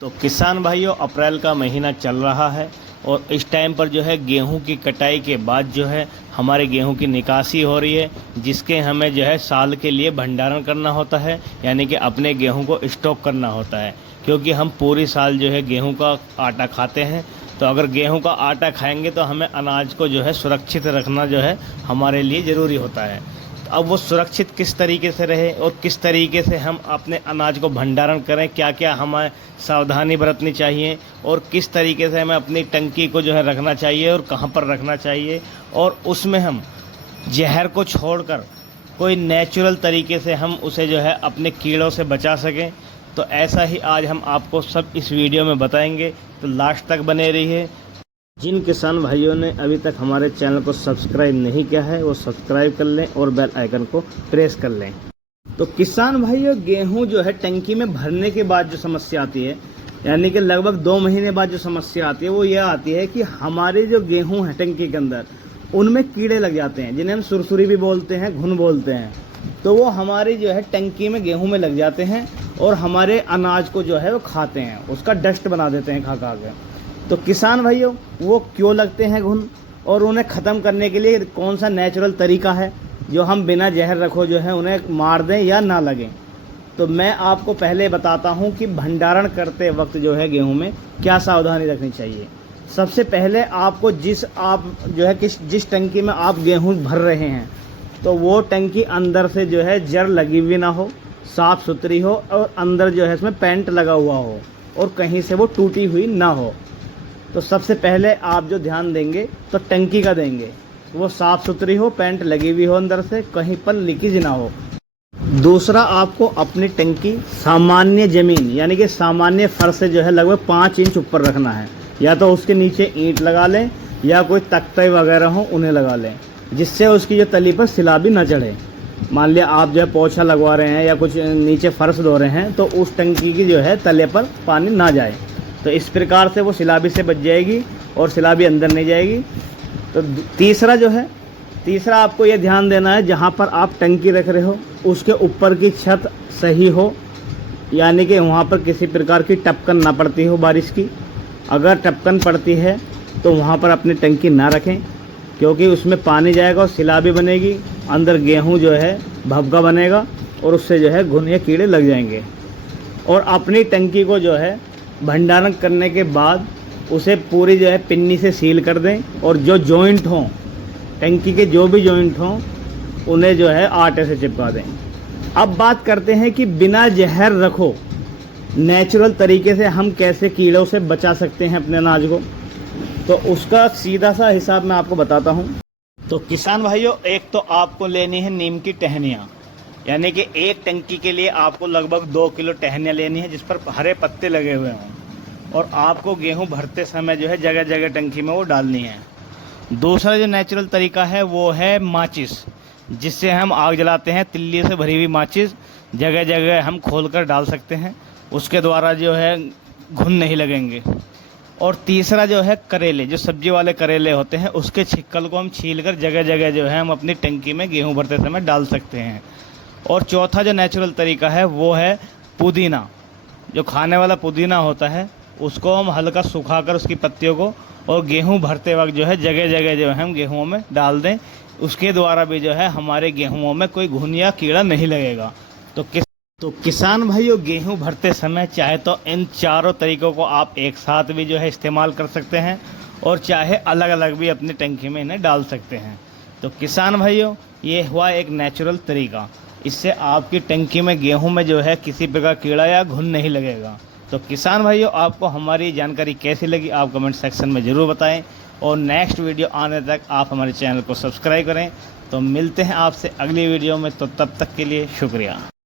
तो किसान भाइयों, अप्रैल का महीना चल रहा है और इस टाइम पर जो है गेहूं की कटाई के बाद जो है हमारे गेहूं की निकासी हो रही है, जिसके हमें जो है साल के लिए भंडारण करना होता है, यानी कि अपने गेहूं को स्टॉक करना होता है। क्योंकि हम पूरी साल जो है गेहूं का आटा खाते हैं, तो अगर गेहूं का आटा खाएंगे तो हमें अनाज को जो है सुरक्षित रखना जो है हमारे लिए ज़रूरी होता है। अब वो सुरक्षित किस तरीके से रहे और किस तरीके से हम अपने अनाज को भंडारण करें, क्या क्या हमें सावधानी बरतनी चाहिए और किस तरीके से हमें अपनी टंकी को जो है रखना चाहिए और कहाँ पर रखना चाहिए, और उसमें हम जहर को छोड़कर कोई नेचुरल तरीके से हम उसे जो है अपने कीड़ों से बचा सकें, तो ऐसा ही आज हम आपको सब इस वीडियो में बताएंगे। तो लास्ट तक बने रहिए। जिन किसान भाइयों ने अभी तक हमारे चैनल को सब्सक्राइब नहीं किया है वो सब्सक्राइब कर लें और बेल आइकन को प्रेस कर लें। तो किसान भाइयों, गेहूं जो है टंकी में भरने के बाद जो समस्या आती है, यानी कि लगभग 2 महीने बाद जो समस्या आती है वो ये आती है कि हमारे जो गेहूं है टंकी के अंदर उनमें कीड़े लग जाते हैं, जिन्हें हम सुरसुरी भी बोलते हैं, घुन बोलते हैं। तो वो हमारी जो है टंकी में गेहूं में लग जाते हैं और हमारे अनाज को जो है वो खाते हैं, उसका डस्ट बना देते हैं खा खा के। तो किसान भाइयों, वो क्यों लगते हैं घुन और उन्हें ख़त्म करने के लिए कौन सा नेचुरल तरीका है जो हम बिना जहर रखो जो है उन्हें मार दें या ना लगें। तो मैं आपको पहले बताता हूं कि भंडारण करते वक्त जो है गेहूं में क्या सावधानी रखनी चाहिए। सबसे पहले आपको जिस टंकी में आप गेहूं भर रहे हैं, तो वो टंकी अंदर से जो है जर लगी हुई ना हो, साफ़ सुथरी हो और अंदर जो है इसमें पेंट लगा हुआ हो और कहीं से वो टूटी हुई ना हो। तो सबसे पहले आप जो ध्यान देंगे तो टंकी का देंगे, वो साफ़ सुथरी हो, पेंट लगी हुई हो, अंदर से कहीं पर लीकेज ना हो। दूसरा, आपको अपनी टंकी सामान्य ज़मीन यानी कि सामान्य फर्श से जो है लगभग 5 इंच ऊपर रखना है, या तो उसके नीचे ईंट लगा लें या कोई तख्ते वगैरह हो उन्हें लगा लें, जिससे उसकी जो तली पर सिलाबी ना चढ़े। मान लिया आप जो है पोछा लगवा रहे हैं या कुछ नीचे फर्श धो रहे हैं, तो उस टंकी की जो है तले पर पानी ना जाए, तो इस प्रकार से वो सिलाबी से बच जाएगी और सिलाबी अंदर नहीं जाएगी। तो तीसरा आपको ये ध्यान देना है, जहाँ पर आप टंकी रख रहे हो उसके ऊपर की छत सही हो, यानी कि वहाँ पर किसी प्रकार की टपकन ना पड़ती हो बारिश की। अगर टपकन पड़ती है तो वहाँ पर अपनी टंकी ना रखें, क्योंकि उसमें पानी जाएगा और सिलाबी बनेगी, अंदर गेहूँ जो है भभगा बनेगा और उससे जो है घुन या कीड़े लग जाएंगे। और अपनी टंकी को जो है भंडारण करने के बाद उसे पूरी जो है पिन्नी से सील कर दें और जो जॉइंट हों, टंकी के जो भी जॉइंट हों उन्हें जो है आटे से चिपका दें। अब बात करते हैं कि बिना जहर रखो नेचुरल तरीके से हम कैसे कीड़ों से बचा सकते हैं अपने अनाज को। तो उसका सीधा सा हिसाब मैं आपको बताता हूँ। तो किसान भाइयों, एक तो आपको लेनी है नीम की टहनियाँ, यानी कि एक टंकी के लिए आपको लगभग 2 किलो टहनियाँ लेनी है जिस पर हरे पत्ते लगे हुए हों, और आपको गेहूं भरते समय जो है जगह जगह टंकी में वो डालनी है। दूसरा जो नेचुरल तरीका है वो है माचिस, जिससे हम आग जलाते हैं। तिल्ली से भरी हुई माचिस जगह जगह हम खोलकर डाल सकते हैं, उसके द्वारा जो है घुन नहीं लगेंगे। और तीसरा जो है करेले, जो सब्जी वाले करेले होते हैं, उसके छिक्कल को हम छीलकर जगह जगह जो है हम अपनी टंकी में गेहूँ भरते समय डाल सकते हैं। और चौथा जो नेचुरल तरीका है वो है पुदीना, जो खाने वाला पुदीना होता है, उसको हम हल्का सुखाकर उसकी पत्तियों को और गेहूं भरते वक्त जो है जगह जगह जो है हम गेहूं में डाल दें, उसके द्वारा भी जो है हमारे गेहूं में कोई घुन या कीड़ा नहीं लगेगा। तो किसान भाइयों, गेहूं भरते समय चाहे तो इन चारों तरीकों को आप एक साथ भी जो है इस्तेमाल कर सकते हैं और चाहे अलग अलग भी अपनी टंकी में इन्हें डाल सकते हैं। तो किसान भाइयों, ये हुआ एक नेचुरल तरीका, इससे आपकी टंकी में गेहूं में जो है किसी प्रकार कीड़ा या घुन नहीं लगेगा। तो किसान भाइयों, आपको हमारी जानकारी कैसी लगी आप कमेंट सेक्शन में ज़रूर बताएं, और नेक्स्ट वीडियो आने तक आप हमारे चैनल को सब्सक्राइब करें। तो मिलते हैं आपसे अगली वीडियो में, तो तब तक के लिए शुक्रिया।